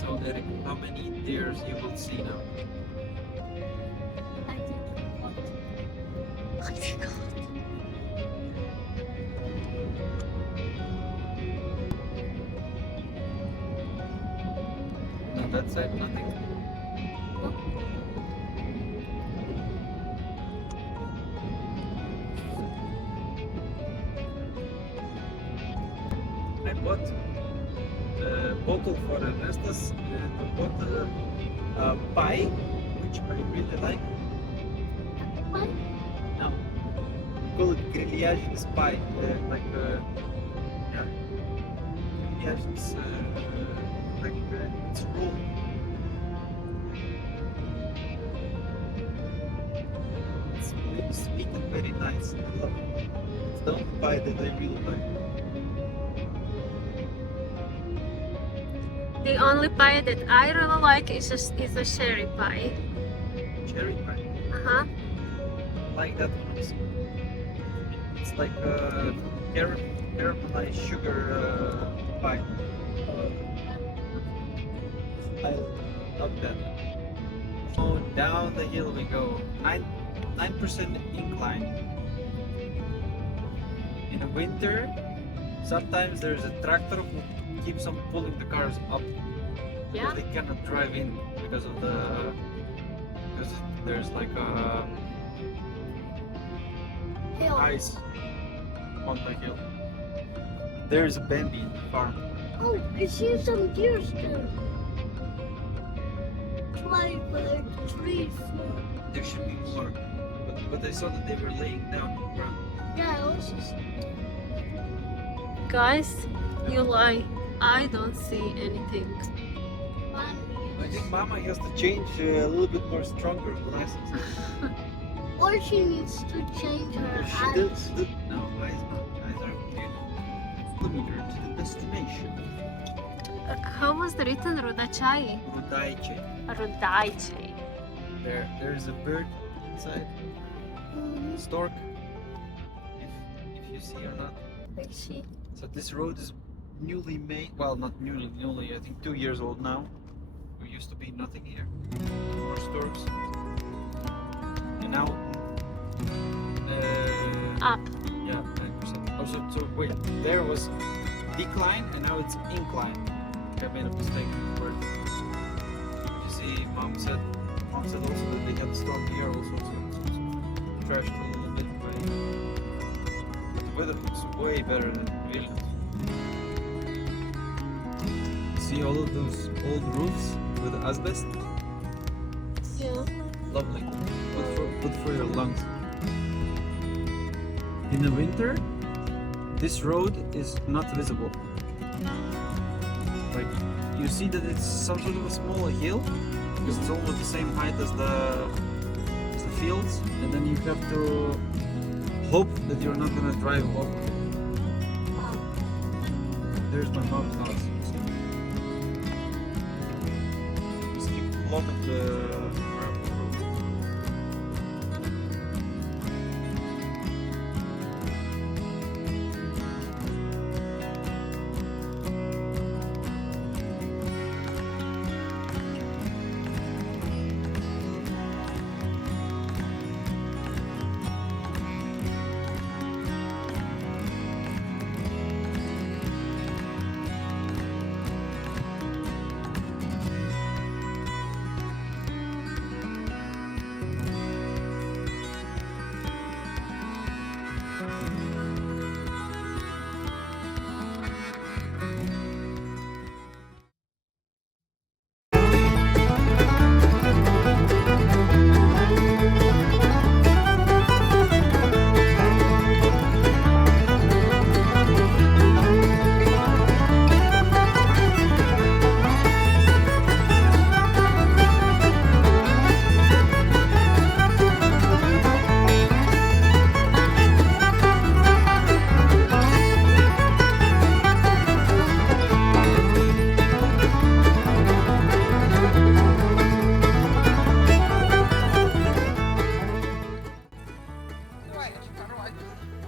So Eric, how many deers you will see now? I forgot. On that side, nothing. I bought a bottle for Ernestas and I bought a pie, which I really like. No, call it grillage pie, like yeah, grillage is like it's roll. It's really sweet and very nice. I love it. It's the only pie that I really like. The only pie that I really like is a cherry pie. Cherry pie. Uh-huh. I like that one also. It's like caramelized sugar pie. I love that. Oh, down the hill we go. 9% incline. In the winter, sometimes there's a tractor who keeps on pulling the cars up because Yeah. they cannot drive in because there's like a ice on the hill. There's a Bambi farm. Oh, I see some deer there. Flying by the trees. There should be more, but I saw that they were laying down on the ground. Yeah, I also see. Guys, you lie. I don't see anything. I think Mama has to change a little bit more stronger glasses. Or she needs to change her She eyes. no, eyes not. Eyes are good. Kilometer to the destination. How was the written Rudachai? Rudaiche. Rudaiche. There's a bird inside. Mhm, Stork. If you see or not. I see. So this road is newly made. Well, not newly. I think 2 years old now. There used to be nothing here. More storks. And now. Up. Yeah, 9%. Oh, so wait, there was decline and now it's incline. I made a mistake in the word. You see, Mom said also that they had a storm here also, so it's trashed a little bit. But the weather looks way better than Vilnius. See all of those old roofs with asbest? Yeah. Lovely. Good for your lungs. In the winter, this road is not visible. Like, you see that it's some sort of a smaller hill because it's almost the same height as the fields, and then you have to hope that you're not gonna drive over it. There's my mom's house. Skip a lot of the gravel road.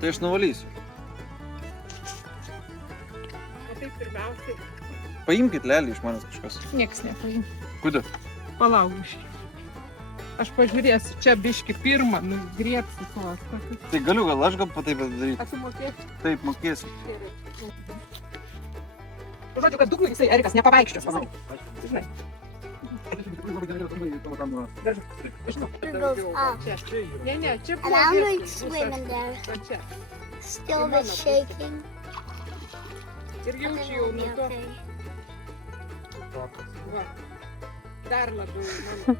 Ти ж новоліз. А ти pirmiausiai Paimkit lėlį iš manęs kažkas. Nieks nepaim. Kodėl? Palauk. Aš pažiūrėsiu, čia biški pirmą, griebsiu savo. Tai galiu, gal aš gal taip padaryti. Atsimokėsiu. Taip, mokėsiu. Žodžiu, kad dugnui jisai Erikas nepavaikščios, manau. Žinai. It goes up. Ne, čia And I'm going to swim in there. Čia. Still a bit shaking. Ir And jaučiu then jau we'll be nuo to. okay. Va. Dar labiau man.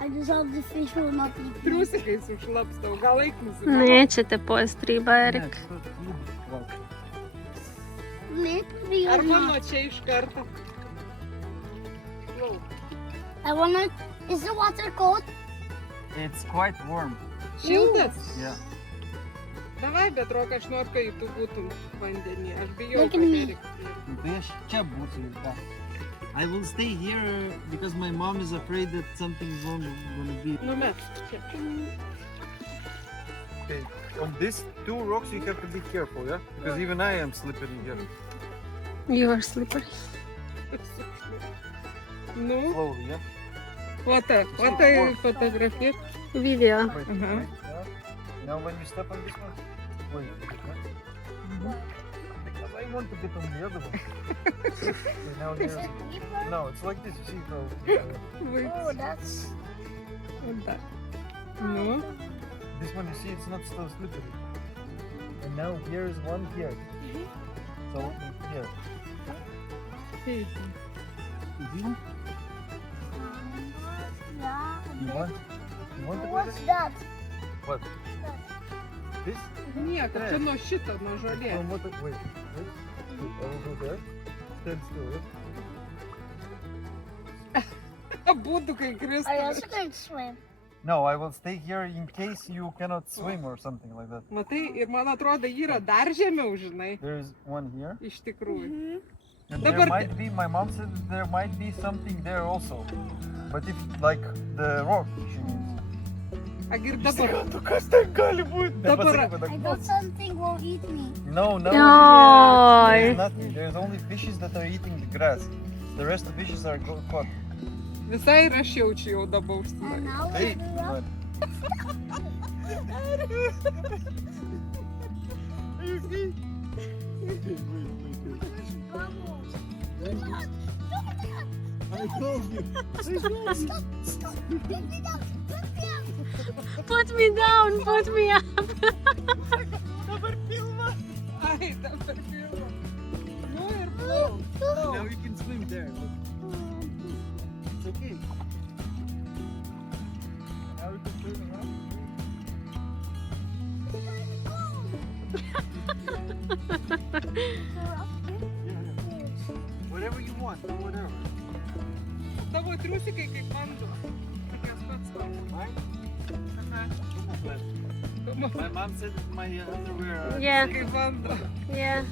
I just hope the fish will not eat me. Triusikais užlapstau, gal eik nusimau. Nećete postribą, Erik. Maybe Ar or mano not. čia iš karto? I wanna. Is the water cold? It's quite warm. Šiltas? Yeah. Davai, bet roka, aš noriu, kai tu būtum vandenį. Aš bijau, Look at kad me. Erikas. Tai aš čia būsiu ir ką. I will stay here because my mom is afraid that something is wrong gonna be. Numet. Čia. Okay. On these two rocks you have to be careful, yeah? Because even I am slippery here. You are slippery. Nu, Slowly, yeah? o tai fotografija. Video. Wait, Uh-huh. wait, yeah. Now when you step on this one, wait a bit, yeah? Because I want to get on the other one. Okay, now Is here's... it deeper? No, it's like this, you see how... Oh, that's. Так. Ну, This one, you see, it's not so slippery. And now here is one here. So, here. tai. You want to go What's this? that? What? This? Nieko, čia nuo šito, nuo žolės. From what? Wait. I will go there. Stand still, yeah? Būtų, kai Are you kristų. also going to swim? No, I will stay here in case you cannot swim or something like that. Matai, ir man atrodo, yra dar žemiau, žinai, There is one here. iš tikrųjų. And Dabar- there might be, my mom said there might be something there also. But if, like, the rock, she means. Agir dabar. Kas ten gali būti? Dabar- I thought something will eat me. No, no. Oi. There's nothing. There's only fishes that are eating the grass. The rest of the fishes are caught. Visai ir aš jaučiu jau dabar And užsidarė. now Hey, we're up. I told you. Stop! Pick me up! Pick me up! Put me down, put me up. Dabar pilna. Ai, dabar pilna. Nu ir plauk. Now you can swim there. Look. It's okay. Now you can turn around. Whatever you want, do whatever. Tavo triusikai kaip vanduo. Tokias pats vanduo. My mom said my underwear are Yeah. Kaip vanduo. Yeah.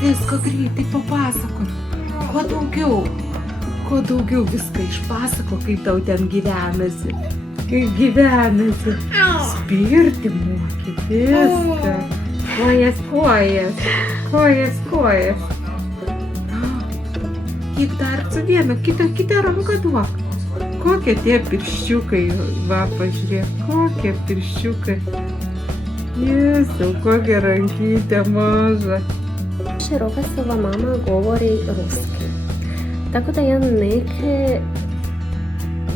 Viską greitai papasakok. Kuo daugiau viską išpasako, kaip tau ten gyvenasi. Kaip gyvenasi. Spirti moki viską. Kojas. Tik dar su vienu, kitą ranką duok. Kokie tie pirščiukai, va pažiūrėk, kokie pirščiukai. Jesu, kokia rankytė maža. Široka sova mama govori ruski. Tako da ja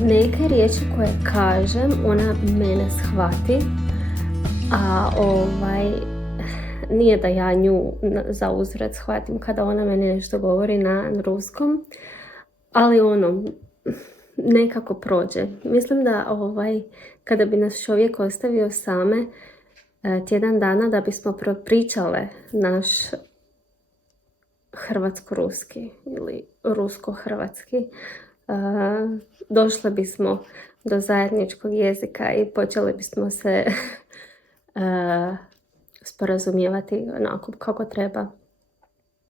neke riječi koje kažem, ona mene shvati, a nije da ja nju za uzvrat shvatim kada ona meni nešto govori na ruskom, ali nekako prođe. Mislim da kada bi nas čovjek ostavio same tjedan dana da bismo propričale naš hrvatsko-ruski ili rusko-hrvatski, došli bismo do zajedničkog jezika i počeli bismo se sporazumijevati onako kako treba.